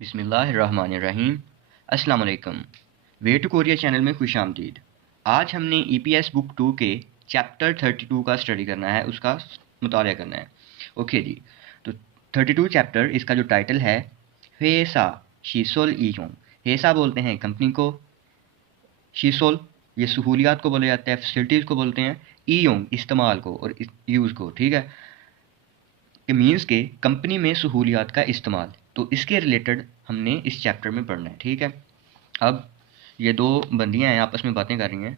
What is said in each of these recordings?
बिस्मिल्लाहिर्रहमानिर्रहीम। अस्सलाम वालेकुम। वे टू कोरिया चैनल में खुशामदीद। आज हमने ईपीएस बुक 2 के चैप्टर 32 का स्टडी करना है, उसका मुताला करना है। ओके जी, तो 32 चैप्टर, इसका जो टाइटल है हेसा शीसोल ईयों। हेसा बोलते हैं कंपनी को, शीसोल ये सहूलियात को बोला जाता है, फैसिलिटीज़ को बोलते हैं, ईयों इस्तेमाल को और यूज़ को। ठीक है, कि मीन्स के कंपनी में सहूलियात का इस्तेमाल, तो इसके रिलेटेड हमने इस चैप्टर में पढ़ना है। ठीक है, अब ये दो बंदियां हैं, आपस में बातें कर रही हैं।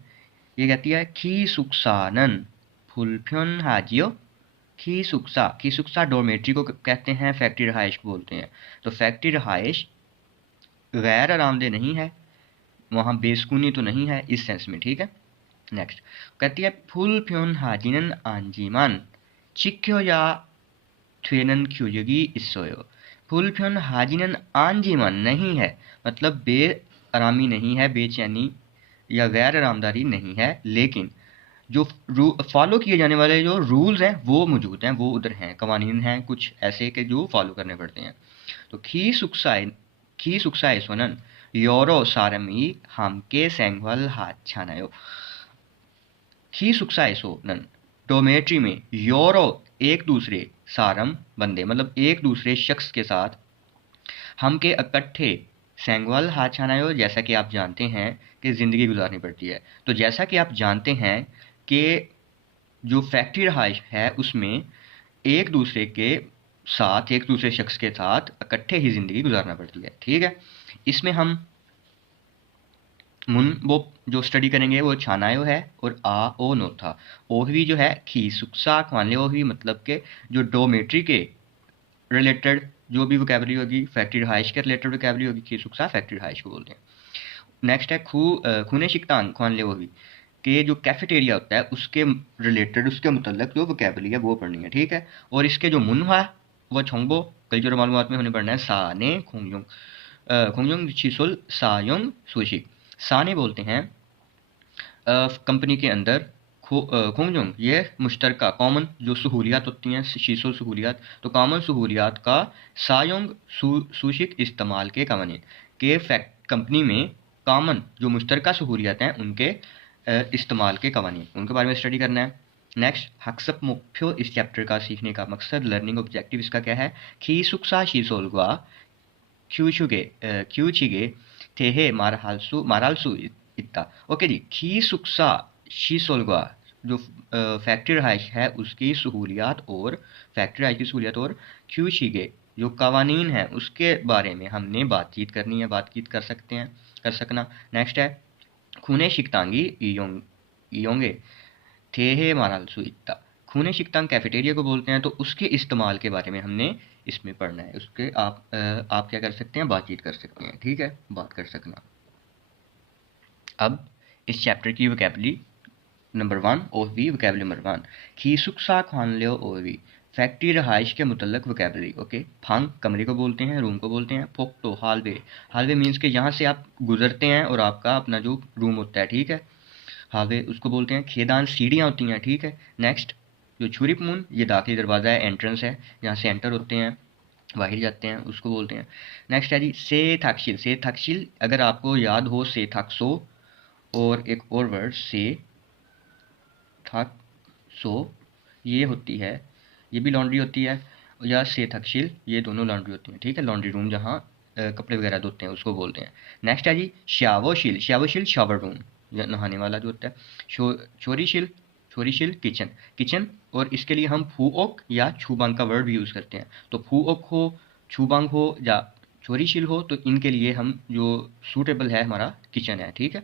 ये कहती है खी सुक्सानन फुलफ्योन हाजियो। खी सुक्सा डोरमेट्री को कहते हैं, फैक्ट्री रहाइश को बोलते हैं। तो फैक्ट्री रहाइश गैर आरामदेह नहीं है, वहाँ बेसुकूनी तो नहीं है इस सेंस में। ठीक है, नेक्स्ट कहती है फुल फ्योन हाजिनन आंजीमान चिक्यो या ट्वेनन क्यूजगी इसोयो। फुल फ्योन हाजिनन आंजीमान नहीं है, मतलब बेआरामी नहीं है, बेचैनी या गैर आरामदारी नहीं है, लेकिन जो फॉलो किए जाने वाले जो रूल्स हैं वो मौजूद हैं, वो उधर हैं, कवानीन हैं कुछ ऐसे के जो फॉलो करने पड़ते हैं। तो खी सुक्साए सोनन योरो सारमी हमके सेंगवल हाथ छानायो। खी सुक्साए सोनन डोमेट्री में योरो एक दूसरे, सारम बंदे मतलब एक दूसरे शख्स के साथ, हम के इकट्ठे सेंगवाल हाथ छानायो, जैसा कि आप जानते हैं कि ज़िंदगी गुजारनी पड़ती है। तो जैसा कि आप जानते हैं कि जो फैक्ट्री रहाइश है उसमें एक दूसरे के साथ, एक दूसरे शख्स के साथ इकट्ठे ही ज़िंदगी गुजारना पड़ती है। ठीक है, इसमें हम मुन वो जो स्टडी करेंगे वो छानायो है और आ ओ नो था। ओहवी जो है खी सुक्सा ख्वानले ओहवी, मतलब के जो डोमेट्री के रिलेटेड जो भी वोकैबुलरी होगी, फैक्ट्री रहाइश के रिलेटेड वोकैबुलरी होगी, खी सुक्सा फैक्ट्री रहाइश को बोलते हैं। नेक्स्ट है खूने शिकतान ख्वानले ओहवी, कि जो कैफेटेरिया होता है उसके रिलेटेड, उसके मुतल्लक जो वोकैबुलरी है वो पढ़नी है। ठीक है, और इसके जो मुन हुआ वो छोंगबो कल्चर मालूमात में होने पढ़ना है। साने खोंगयोंग खोंगयोंग छिसुल सायोंग सुशी। साने बोलते हैं कंपनी के अंदर, खोंगजोंग ये मुश्तरका कॉमन जो सहूलियात होती हैं, शीसो सहूलियात, तो कॉमन सहूलियात का सायोंग सूशिक इस्तेमाल के कवानीन के फैक्ट कंपनी में कॉमन जो मुश्तरका सहूलियात हैं उनके इस्तेमाल के कवानीन, उनके बारे में स्टडी करना है। नेक्स्ट हक्सप मुख्य, इस चैप्टर का सीखने का मकसद, लर्निंग ऑब्जेक्टिव इसका क्या है, खी सुक्सा शीसोलगा क्यूचुगे क्यूचिगे तेहे मारालसू इत्ता। ओके जी, खी सुक्सा शीसोलगा जो फैक्ट्री रहाइश है उसकी सहूलियात, और फैक्ट्री रहाइश की सहूलियात और क्यूचिगे जो कवानीन है उसके बारे में हमने बातचीत करनी है, बातचीत कर सकते हैं, कर सकना। नेक्स्ट है खूने शिकतांगी इयोंगे थे मारालसू इत्ता। खूने शिकतांग कैफेटेरिया को बोलते हैं, तो उसके इस्तेमाल के बारे में हमने इसमें पढ़ना है। उसके आप क्या कर सकते हैं, बातचीत कर सकते हैं। ठीक है, बात कर सकना। अब इस चैप्टर की वोकैबुलरी नंबर 1 और वी वोकैबुलरी नंबर 1 खी सुक्सा खान लियो और वी फैक्ट्री रहाइश के मुतल्लक वोकैबुलरी। ओके, फांग कमरे को बोलते हैं, रूम को बोलते हैं। फोक तो हालवे, हालवे मीन्स के यहाँ से आप गुजरते हैं और आपका अपना जो रूम होता है। ठीक है, हावे उसको बोलते हैं। खेदान सीढ़ियाँ होती हैं। ठीक है, नेक्स्ट जो छुरीपमुन ये दाखिली दरवाज़ा है, एंट्रेंस है, यहाँ से एंटर होते हैं, बाहर जाते हैं, उसको बोलते हैं। नेक्स्ट है जी से थाकशिल। से थाकशिल अगर आपको याद हो, से थाकसो और एक और वर्ड से थाकसो ये होती है, ये भी लॉन्ड्री होती है, या से थाकशिल ये दोनों लॉन्ड्री होती हैं। ठीक है, लॉन्ड्री रूम जहाँ कपड़े वगैरह धोते हैं उसको बोलते हैं। नेक्स्ट है जी श्यावोशिल। श्यावोशिल शावर रूम, नहाने वाला जो होता है। छोरीशिल, छोरीशिल किचन, किचन, और इसके लिए हम फूओक या छूबांग का वर्ड भी यूज़ करते हैं। तो फूओक हो, छूबांग हो या छोरीशिल हो, तो इनके लिए हम जो सूटेबल है हमारा किचन है। ठीक है,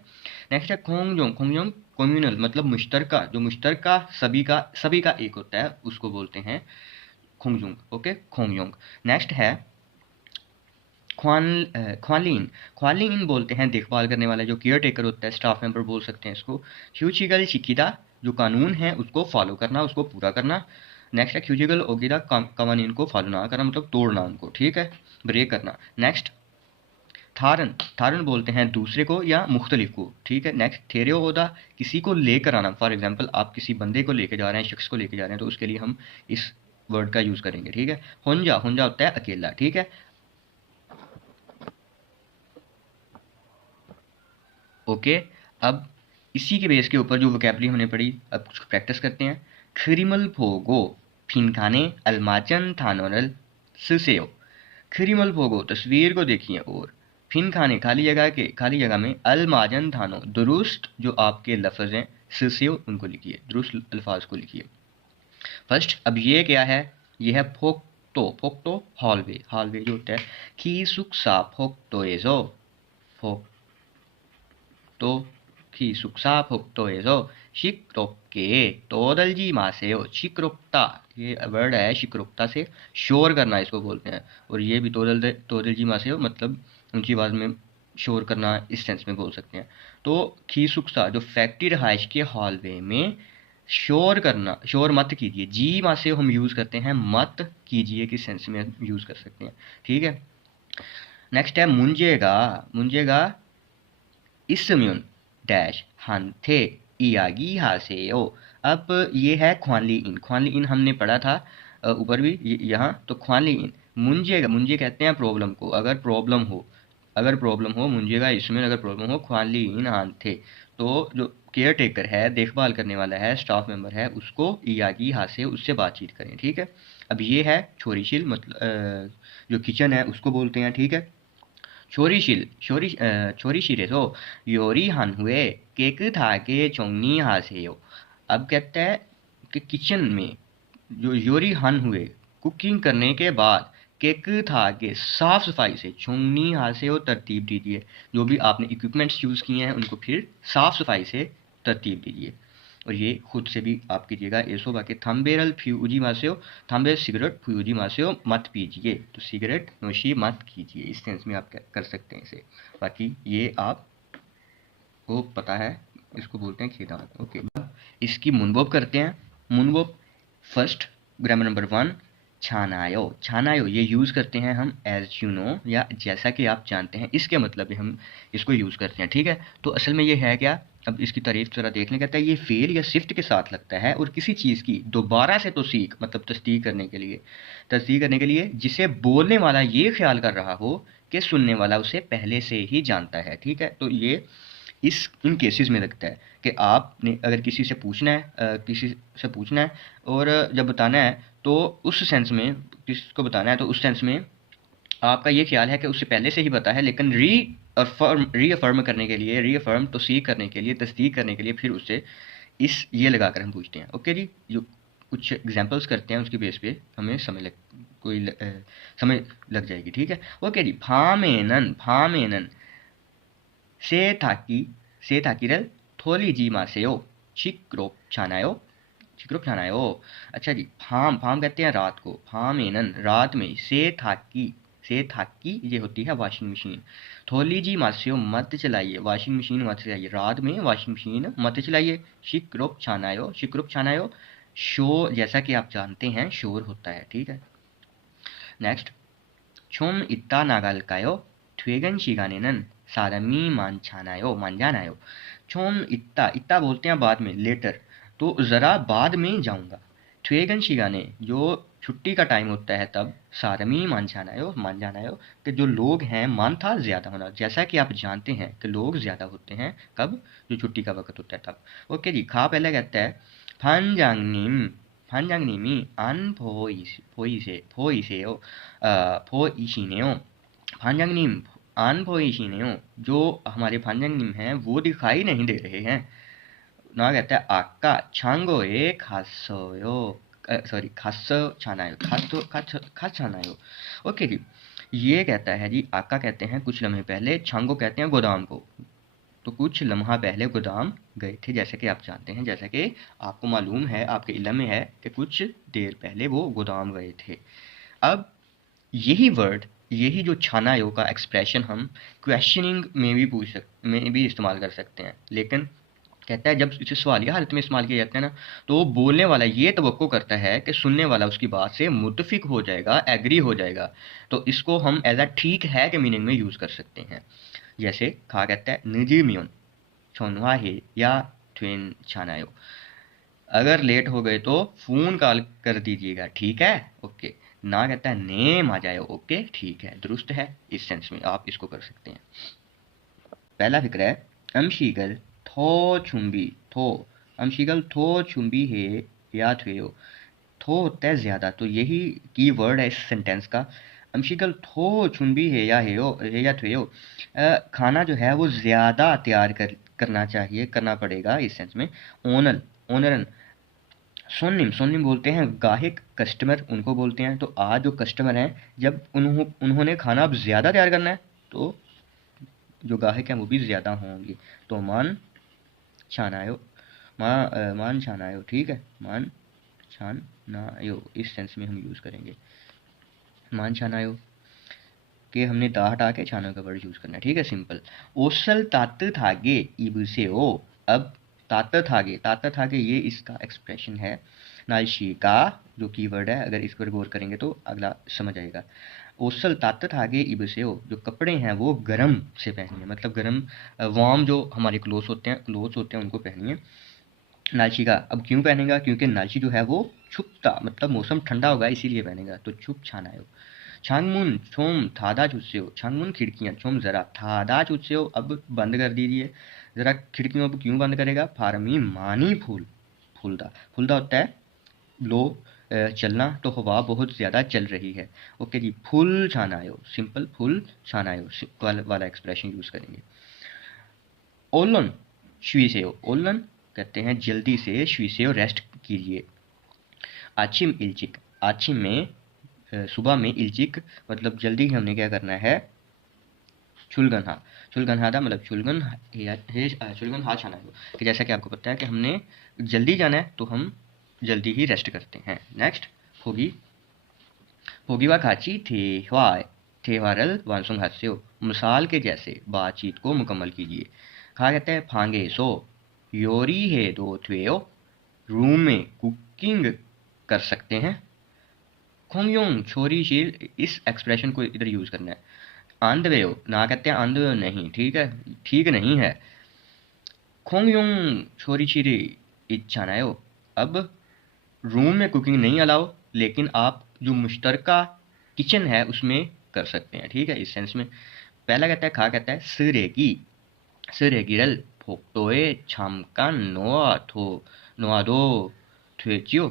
नेक्स्ट है खोंगजोंग। खोंगजोंग कम्युनल मतलब मुश्तरका, जो मुश्तरका सभी का एक होता है उसको बोलते हैं खोंगजोंग। ओके, खोंगजोंग। नेक्स्ट है ख्वालीन। ख्वालीन बोलते हैं देखभाल करने वाला, जो केयर टेकर होता है, स्टाफ मेंबर बोल सकते हैं इसको। ह्यूचिगल शिकिदा जो कानून है उसको फॉलो करना, उसको पूरा करना। नेक्स्ट है ह्यूजिगल ओगिदा कवानीन को फॉलो ना करना, मतलब तोड़ना उनको। ठीक है, ब्रेक करना। नेक्स्ट थारन, थारन बोलते हैं दूसरे को या मुख्तलिफ को। ठीक है, नेक्स्ट थेरियो होदा किसी को लेकर आना, फॉर एग्जाम्पल आप किसी बंदे को लेकर जा रहे हैं, शख्स को लेकर जा रहे हैं, तो उसके लिए हम इस वर्ड का यूज़ करेंगे। ठीक है, हुंजा, हुंजा होता है अकेला। ठीक है, ओके, अब इसी के बेस के ऊपर जो वोकैबुलरी हमने पढ़ी, अब उसको प्रैक्टिस करते हैं। खरिमल फोगो फिनखाने अलमाचन थानोरल सुसेओ। खरिमल फोगो, तस्वीर को देखिए, और फिनखाने खाली जगह में अलमाजन थानो, दुरुस्त जो आपके लफ्ज़ हैं, सुसेओ उनको लिखिए, दुरुस्त अल्फाज को लिखिए। फर्स्ट, अब ये क्या है, ये है फोक्टो। फोक्टो हॉलवे, हॉलवे जो होता है की सुक्सा फोक्टोएजो, फोक्टो की सुक्सा फोक्टोएजो शिक्रोक्के तोदलजी मासेओ। शिक्रोक्ता, ये वर्ड है शिक्रोक्ता से शोर करना इसको बोलते हैं, और ये भी तोदलजी मासेओ मतलब ऊंची आवाज़ में शोर करना, इस सेंस में बोल सकते हैं। तो खीसुक्सा जो फैक्ट्री रहाइश के हॉलवे में शोर करना, शोर मत कीजिए। जी वहाँ से हम यूज़ करते हैं, मत कीजिए किस सेंस में यूज़ कर सकते हैं, ठीक है। नेक्स्ट है मुंजेगा। मुंजेगा इसम्यून डैश हांथे इयागी हासेओ। अब ये है ख्वानली इन। ख्वानली इन हमने पढ़ा था ऊपर भी, यहाँ तो ख्वानली इन। मुंजेगा, मुंजे कहते हैं प्रॉब्लम को, अगर प्रॉब्लम हो मुंजेगा इसमें, अगर प्रॉब्लम हो ख्वानली इन हांथे, तो जो केयर टेकर है, देखभाल करने वाला है, स्टाफ मेंबर है, उसको इयागी हासे उससे बातचीत करें, ठीक है। अब ये है छोरीशिल, मतलब जो किचन है उसको बोलते हैं, ठीक है। छोरीशिले तो योरी हान हुए केक था के चोंगनी हासेयो। अब कहता है कि किचन में जो योरी हान हुए, कुकिंग करने के बाद केक था के साफ सफाई से चोंगनी हासेयो तरतीब दीजिए। जो भी आपने इक्विपमेंट्स यूज़ किए हैं उनको फिर साफ सफाई से तरतीब दीजिए, और ये खुद से भी आप कीजिएगा। ऐसो बाकी थम्बेरल फ्यूजी मासेओ, थम्बे सिगरेट फ्यूजी मासेओ, मत पीजिए, तो सिगरेट नोशी मत कीजिए, इस सेंस में आप कर सकते हैं इसे। बाकी ये आप को पता है, इसको बोलते हैं खेदान, ओके। इसकी मुनबोब करते हैं। मुनबोब फर्स्ट, ग्रामर नंबर 1, छानायो। छानायो ये यूज़ करते हैं हम एज यू नो, या जैसा कि आप जानते हैं, इसके मतलब भी हम इसको यूज़ करते हैं, ठीक है। तो असल में ये है क्या, अब इसकी तारीफ जरा देखने कहता है, ये फेल या सिफ्ट के साथ लगता है, और किसी चीज़ की दोबारा से तो सीख, मतलब तस्दीक करने के लिए जिसे बोलने वाला ये ख्याल कर रहा हो कि सुनने वाला उसे पहले से ही जानता है, ठीक है। तो ये इन केसेस में लगता है कि आपने अगर किसी से पूछना है और जब बताना है तो उस सेंस में, किसको बताना है तो उस सेंस में आपका ये ख्याल है कि उससे पहले से ही पता है, लेकिन रीअफर्म करने के लिए, रीअफर्म तो सीख करने के लिए, तस्दीक करने के लिए फिर उससे ये लगाकर हम पूछते हैं, ओके जी। जो कुछ एग्जांपल्स करते हैं उसकी बेस पे हमें समय लग जाएगी, ठीक है। ओके जी, फामेनन 세타기를 돌리지 마세요. 시끄럽잖아요. अच्छा जी, फाम कहते हैं रात को, फामेनन रात में, से थाकी ये होती है वॉशिंग मशीन। थोलीजी मास्यो मत चलाइए, वॉशिंग मशीन मत चलाइए, रात में वॉशिंग मशीन मत चलाइए। शिक्रोप छानायो शोर, जैसा कि आप जानते हैं शोर होता है, ठीक है। नेक्स्ट, 좀 이따 나갈까요? 퇴근 시간에는 사람이 많잖아요. 좀 इत्ता बोलते हैं बाद में, लेटर, तो ज़रा बाद में जाऊंगा। 퇴근 시간에 जो छुट्टी का टाइम होता है तब, सारमी मान जानायो कि जो लोग हैं, मान था ज़्यादा होना, जैसा कि आप जानते हैं कि लोग ज़्यादा होते हैं कब, जो छुट्टी का वक्त होता है तब। ओके जी, खा पहले कहता है 반장님이 안 보이시네요. 반장님 안 보이시네요. जो हमारे 반장님 हैं वो दिखाई नहीं दे रहे हैं। ना कहता है आका 창고에 갔어요. सॉरी 갔잖아요. ओके जी, ये कहता है जी, आका कहते हैं कुछ लम्हे पहले, छांगो कहते हैं गोदाम को, तो कुछ लम्हा पहले गोदाम गए थे, जैसे कि आप जानते हैं, जैसे कि आपको मालूम है, आपके इल्म में है कि कुछ देर पहले वो गोदाम गए थे। अब यही जो छानायो का एक्सप्रेशन हम क्वेश्चनिंग में भी इस्तेमाल कर सकते हैं, लेकिन कहता है जब इसे सवालिया हालत में इस्तेमाल किया जाता है ना, तो बोलने वाला ये तवक्को करता है कि सुनने वाला उसकी बात से मुत्तफिक हो जाएगा, एग्री हो जाएगा, तो इसको हम एज अ ठीक है के मीनिंग में यूज़ कर सकते हैं। जैसे खा कहता है 늦으면 전화해 या ट्वेन छानायो, अगर लेट हो गए तो फ़ोन कॉल कर दीजिएगा, ठीक है, ओके। ना कहता है नेम आ जाए, ओके ठीक है, दुरुस्त है, इस सेंस में आप इसको कर सकते हैं। पहला फिक्र है 음식을 더 준비, 더 음식을 더 준비해야 돼요. थो होता है ज़्यादा, तो यही की वर्ड है इस सेंटेंस का। अमशिकल थो चुनबी है या थेयो, खाना जो है वो ज़्यादा तैयार करना चाहिए, करना पड़ेगा इस सेंस में। ओनल ओनरन सोनिम बोलते हैं गाहक, कस्टमर उनको बोलते हैं। तो आज जो कस्टमर हैं, जब उन्होंने खाना अब ज़्यादा तैयार करना है, तो जो गाहक हैं वो भी ज़्यादा होंगे। तो मान छानायो, मान छानायो, ठीक है, मान छानायो इस सेंस में हम यूज़ करेंगे। मान छानायो कि हमने दा हटा के छानो का वर्ड यूज़ करना है, ठीक है, सिंपल। ओसल तात थागे इबसे ओ, अब तात थागे ये इसका एक्सप्रेशन है। नालशी का जो कीवर्ड है, अगर इस पर गौर करेंगे तो अगला समझ आएगा। ओसल तात थागे इबसे ओ, जो कपड़े हैं वो गर्म से पहनिए, मतलब गर्म वार्म जो हमारे क्लोथ्स होते हैं उनको पहनिए। नालची का अब क्यों पहनेगा, क्योंकि नालची जो है वो छुपता, मतलब मौसम ठंडा होगा इसीलिए पहनेगा। तो छुप छानायो। छांगमुन छोम थादा चुस्यो, छांगमुन खिड़कियां, छोम जरा, थादा चुस्यो अब बंद कर दीजिए जरा खिड़कियों को। क्यों बंद करेगा, फारमी मानी फूलदा फूलदा होता है लो चलना, तो हवा बहुत ज़्यादा चल रही है। ओके जी, फुल छानायो, सिंपल फुल छानायो वाला एक्सप्रेशन यूज़ करेंगे। ओलन शुइसेयो, ओलन कहते हैं जल्दी से, शुइसेयो रेस्ट कीजिए। आचिम इल्चिक, आचिम में सुबह में, इल्चिक मतलब जल्दी ही हमने क्या करना है, चुलगन चुलगनहादा मतलब चुलगन हा छाना है कि जैसा कि आपको पता है कि हमने जल्दी जाना है तो हम जल्दी ही रेस्ट करते हैं। नेक्स्ट होगी होगीवा खाची थेवारल वानसुंग हास्यो, मिसाल के जैसे बातचीत को मुकम्मल कीजिए। कहा कहते हैं फांगे सो योरी है दो थ्वेओ, रूम में कुकिंग कर सकते हैं। खोंगयोंग छोरी शील, इस एक्सप्रेशन को इधर यूज़ करना है। आंधवेयो ना कहते हैं आंधवेयो नहीं, ठीक है, ठीक नहीं है। खोंगयोंग छोरी शीरी इच्छानायो, अब रूम में कुकिंग नहीं अलाउ, लेकिन आप जो मुश्तरका किचन है उसमें कर सकते हैं, ठीक है, इस सेंस में। पहला कहता है खा कहता है 스레기를 복도에 잠깐 놓아도 되지요।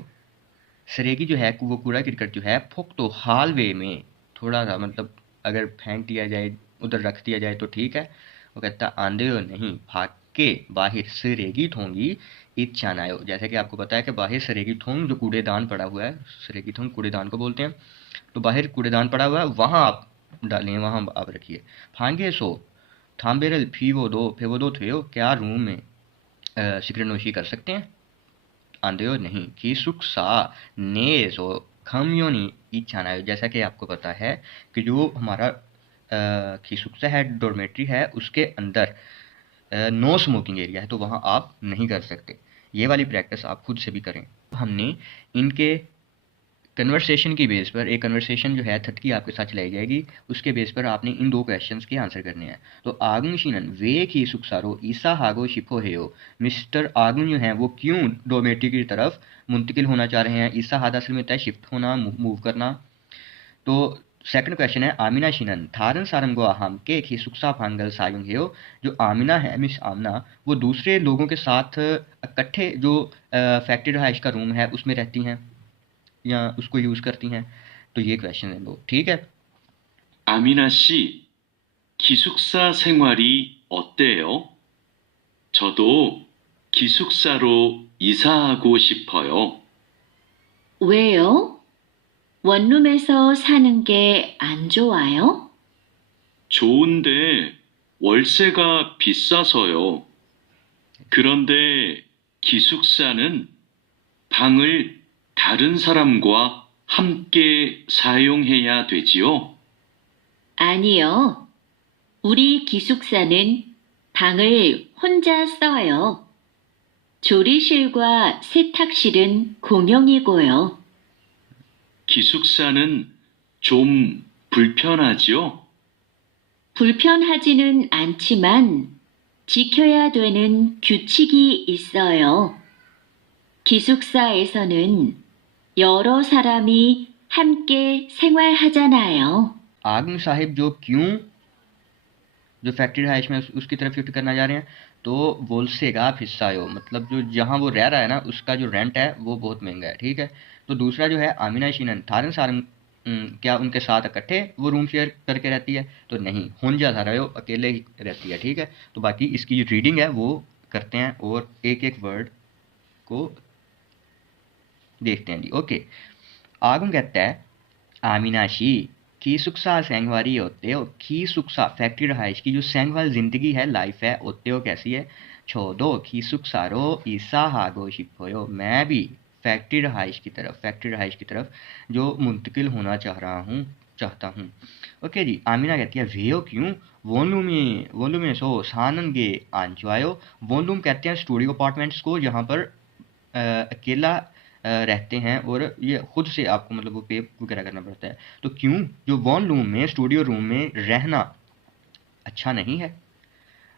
सरेगी जो है वो कूड़ा करकट जो है फोक्तो हालवे में, थोड़ा सा मतलब अगर फेंक दिया जाए, उधर रख दिया जाए तो ठीक है। वो कहता आंधे हो नहीं, भाग के बाहर सरेगी ठोंगी इच्छानायो, जैसे कि आपको पता है कि बाहर सरेगी ठोंग जो कूड़ेदान पड़ा हुआ है, सरेगी ठोंग कूड़ेदान को बोलते हैं। तो बाहर कूड़ेदान पड़ा हुआ है, वहाँ आप डालें, वहाँ आप रखिए। फांगे सो थाम्बेरल फीवो दो थे, क्या रूम में सिगरेट नोशी कर सकते हैं। आंधेयो नहीं, किसुक्सा ने सो खम्योनी इच्छाना, जैसा कि आपको पता है कि जो हमारा खिसुक्सा है, डॉर्मेट्री है, उसके अंदर नो स्मोकिंग एरिया है, तो वहाँ आप नहीं कर सकते। ये वाली प्रैक्टिस आप खुद से भी करें। हमने इनके कन्वर्सेशन की बेस पर, एक कन्वर्सेशन जो है थट की आपके साथ चलाई जाएगी, उसके बेस पर आपने इन दो क्वेश्चंस के आंसर करने हैं। तो आगुन शीनन वे की सुखसारो ईसा हागो शिपो हेयो, मिस्टर आगुन जो हैं वो क्यों डोमेट्री की तरफ मुंतकिल होना चाह रहे हैं। ईसा हादा असल में होता है शिफ्ट होना, मूव करना। तो सेकंड क्वेश्चन है आमिना शीनन थारन सारंगो अहम के खी सुक्सा फांगल सायुंग हेयो, जो आमिना है, मिस आमिना, वो दूसरे लोगों के साथ इकट्ठे जो फैक्ट्री रहाइश का रूम है उसमें रहती हैं या उसको यूज़ करती हैं। तो ये क्वेश्चन है दो, ठीक है। 아미나 씨, 기숙사 생활이 어때요? 저도 기숙사로 이사하고 싶어요. 왜요? 원룸에서 사는 게 안 좋아요? 좋은데 월세가 비싸서요. 그런데 기숙사는 방을 다른 사람과 함께 사용해야 되지요? 아니요. 우리 기숙사는 방을 혼자 써요. 조리실과 세탁실은 공용이고요. 기숙사는 좀 불편하지요? 불편하지는 않지만 지켜야 되는 규칙이 있어요. 기숙사에서는 여러 사람이 함께 생활하잖아요. आगम साहिब जो क्यों जो फैक्ट्री रहाइश में उसकी तरफ शिफ्ट करना जा रहे हैं, तो वोल्सेगा फिसायो मतलब जो जहाँ वो रह रहा है ना उसका जो रेंट है वो बहुत महंगा है, ठीक है। तो दूसरा जो है आमिना शीनन थारन सारन, क्या उनके साथ इकट्ठे वो रूम शेयर करके रहती है? तो नहीं, हुंजा थारायो अकेले ही रहती है, ठीक है। तो बाकी इसकी जो रीडिंग है वो करते हैं और एक एक वर्ड को देखते हैं जी। ओके, आगम कहता है आमिनाशी कीसुक्सा सेंगवारी होते हो, कीसुक्सा फैक्ट्री रहाइश की जो सेंगवाल जिंदगी है, लाइफ है, होते हो कैसी है? छोदो कीसुक्सारो ईसा हागो शिपोयो, मैं भी फैक्ट्री रहाइश की तरफ जो मुंतकिल होना चाहता हूँ। ओके जी, आमिना कहती है वेयो क्यों? वोलूमे सो सानन गे आंचवायो। वोलूम कहते हैं स्टूडियो अपार्टमेंट्स को जहाँ पर अकेला रहते हैं और ये खुद से आपको मतलब वो पे वगैरह करना पड़ता है। तो क्यों जो वॉन रूम में स्टूडियो रूम में रहना अच्छा नहीं है?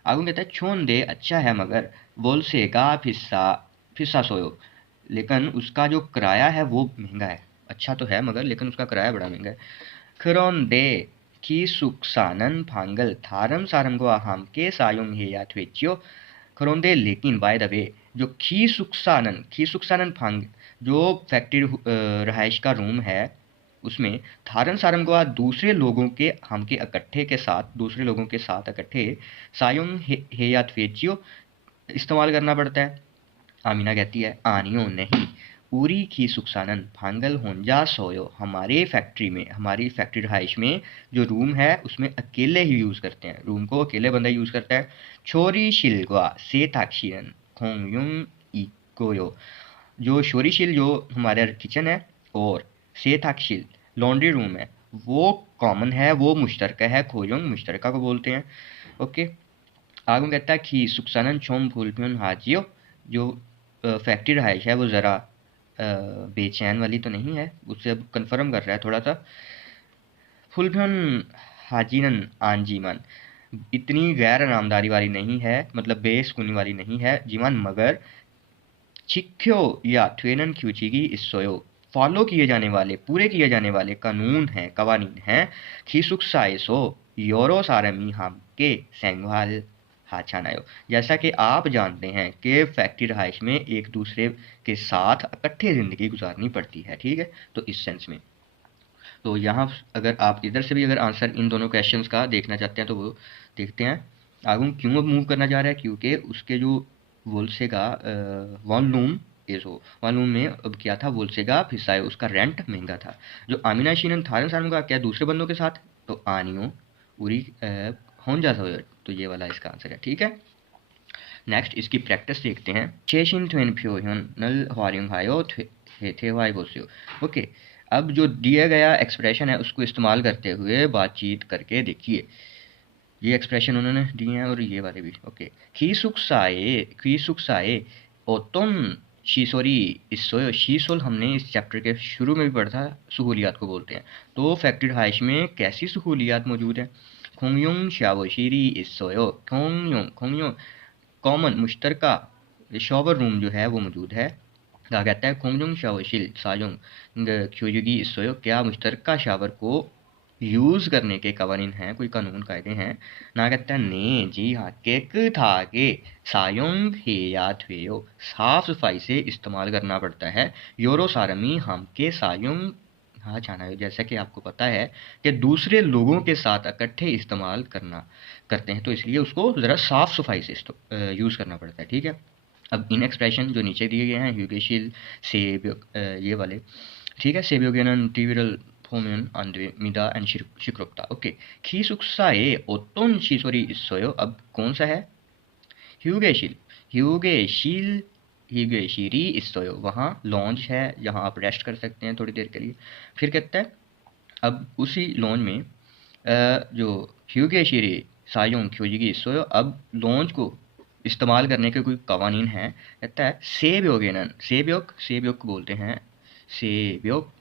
आगू कहता है छोन दे अच्छा है मगर बोल से का फिस्सा सोयो, लेकिन उसका जो किराया है वो महंगा है। अच्छा तो है मगर लेकिन उसका किराया बड़ा महंगा है। खरोन दे की सुक्सानन फांगल थारम सारम को हम के सायुंग हे या ट्वेचियो। खरोंदे लेकिन बाय द वे जो खी सुक्सानन फांग जो फैक्ट्री रहाइश का रूम है उसमें थारन सारम को दूसरे लोगों के दूसरे लोगों के साथ इकट्ठे सायुंग हे या ट्वेचियो इस्तेमाल करना पड़ता है। आमीना कहती है आनियो नहीं, उरी की सुक्सानन फांगल होंजा सोयो, हमारी फैक्ट्री रहाइश में जो रूम है उसमें अकेले ही यूज़ करते हैं, रूम को अकेले बंदा यूज़ करता है। छोरी शिलगवा से ताक्षिरन खोंगयुंग इकोयो, जो शोरीशिल जो हमारा किचन है और सेताक्षिल लॉन्ड्री रूम है वो कॉमन है, वो मुश्तरका है, खोयोंग मुश्तरका को बोलते हैं। ओके, आगम कहता है कि सुक्सानन छोम फुलपियन हाजियो, जो फैक्ट्री रहाइश है वो ज़रा बेचैन वाली तो नहीं है, उससे अब कन्फर्म कर रहा है थोड़ा सा। फुलपियन हाजीनन आंजीमन, इतनी गैर आरामदारी वाली नहीं है, मतलब बेसुकूनी वाली नहीं है जीवन, मगर चिक्यो या ट्वेनन क्यूचिगी इसोयो फॉलो किए जाने वाले, पूरे किए जाने वाले कानून हैं, कवानीन हैं। खीसुक साइसो योरो सारमी हम के सेंगवाल हाचानायो, जैसा कि आप जानते हैं कि फैक्ट्री रहाइश में एक दूसरे के साथ इकट्ठे ज़िंदगी गुजारनी पड़ती है, ठीक है। तो इस सेंस में तो यहाँ अगर आप इधर से भी अगर आंसर इन दोनों क्वेश्चंस का देखना चाहते हैं तो वो देखते हैं। आगू क्यों अब मूव करना जा रहा है? क्योंकि उसके जो वोल्सेगा वॉल्यूम वॉल्यूम में अब क्या था, वोल्सेगा फिसायो उसका रेंट महंगा था। जो आमिना शीनन थारन सारन का क्या दूसरे बंदों के साथ, तो आनियो उरी होंजा सोयो, तो ये वाला इसका आंसर है, ठीक है। नेक्स्ट इसकी प्रैक्टिस देखते हैं। चेशिन ट्वेन फ्योहन नल हवारिंग हायो थे वाई बोसियो। ओके, अब जो दिया गया एक्सप्रेशन है उसको इस्तेमाल करते हुए बातचीत करके देखिए। ये एक्सप्रेशन उन्होंने दिए हैं और ये वाले भी। ओके, खीसुक्साए ओतोन शीसोरी इसोयो, शीसोल हमने इस चैप्टर के शुरू में भी पढ़ा था, सहूलियात को बोलते हैं। तो फैक्ट्री रहाइश में कैसी सहूलियात मौजूद हैं? खोंगयोंग शावोशीरी इसोयो, खोंगयोंग कॉमन मुश्तरका शॉवर रूम जो है वो मौजूद है। कहा कहता है खोंगजुंग शावशिल साजुंग क्योजुगी सोयो, क्या मुश्तरका शावर को यूज़ करने के कवानीन हैं, कोई कानून कायदे हैं? ना कहता है ने जी हाँ, केक था के सायोंग हे या थ्वेयो, साफ सफाई से इस्तेमाल करना पड़ता है। योरो सारमी हम के सायोंग हाँ जाना है, जैसा कि आपको पता है कि दूसरे लोगों के साथ इकट्ठे इस्तेमाल करते हैं, तो इसलिए उसको ज़रा साफ सफाई से यूज़ करना पड़ता है, ठीक है। अब इन एक्सप्रेशन जो नीचे दिए गए हैं ह्यूगेशिल सेब ये वाले, ठीक है, सेबियोगेनन टिविरल फोमियन आंद्रे मिदा एंड शिक्रोप्ता। ओके, खीसुक्साए ओतोन शिसोरी इसोयो, अब कौन सा है? ह्यूगेशिल ह्यूगेशिरी इसोयो, वहाँ लॉन्ज है जहाँ आप रेस्ट कर सकते हैं थोड़ी देर के लिए। फिर कहता है अब उसी लॉन्ज में जो ह्यूगेशिरी सायोंग क्योजिगी इसोयो, अब लॉन्ज को इस्तेमाल करने के कोई कवानीन हैं। कहता है सेब्योगेनन, सेब्योग को बोलते हैं, सेब्योग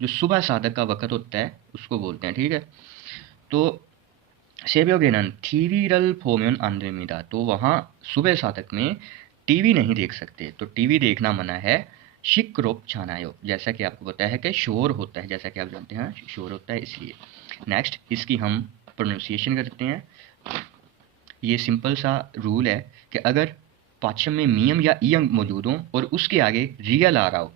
जो सुबह साधक का वक़्त होता है उसको बोलते हैं, ठीक है। तो सेब्योगेनन थीवीरल फोमियन आंद्रेमिदा, तो वहाँ सुबह साधक में टीवी नहीं देख सकते, तो टीवी देखना मना है। शिक्रोप छानायो, जैसा कि आपको पता है कि शोर होता है, जैसा कि आप जानते हैं शोर होता है इसलिए। नेक्स्ट इसकी हम प्रोनाउंसिएशन करते हैं। ये सिंपल सा रूल है कि अगर पाचम में मियम या ईयम मौजूद हो और उसके आगे रियल आ रहा हो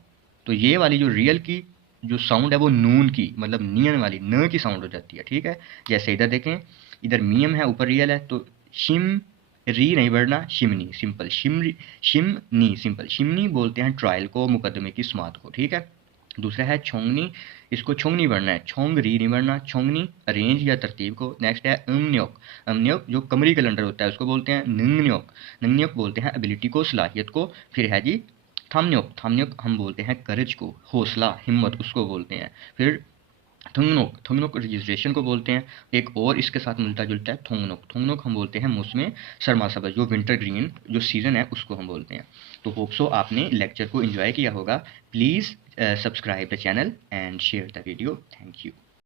तो ये वाली जो रियल की जो साउंड है वो नून की मतलब नियन वाली न की साउंड हो जाती है, ठीक है। जैसे इधर देखें, इधर मियम है ऊपर रियल है तो शिम री नहीं बढ़ना, शिमनी सिंपल, शिमनी सिंपल। शिमनी बोलते हैं ट्रायल को, मुकदमे की समात को, ठीक है। दूसरा है छोंगनी, इसको छोंगनी बढ़ना है, छोंग री नहीं बढ़ना, छोंगनी अरेंज या तरतीब को। नेक्स्ट है अमन्योक, अमन्योक जो कमरी कैलेंडर होता है उसको बोलते हैं नंगन्योक, नंगन्योक बोलते हैं एबिलिटी को, सलाहियत को। फिर है जी थामन्योक, थामन्योक हम बोलते हैं करज को, हौसला हिम्मत उसको बोलते हैं। फिर थुंगनोक, थुंगनोक रजिस्ट्रेशन को बोलते हैं। एक और इसके साथ मिलता जुलता है थोंगनोक, थोंगनोक हम बोलते हैं मौसम सरमा सब्ज़ जो विंटर ग्रीन जो सीज़न है उसको हम बोलते हैं। तो होप सो आपने लेक्चर को एंजॉय किया होगा। Please subscribe the channel and share the video. Thank you.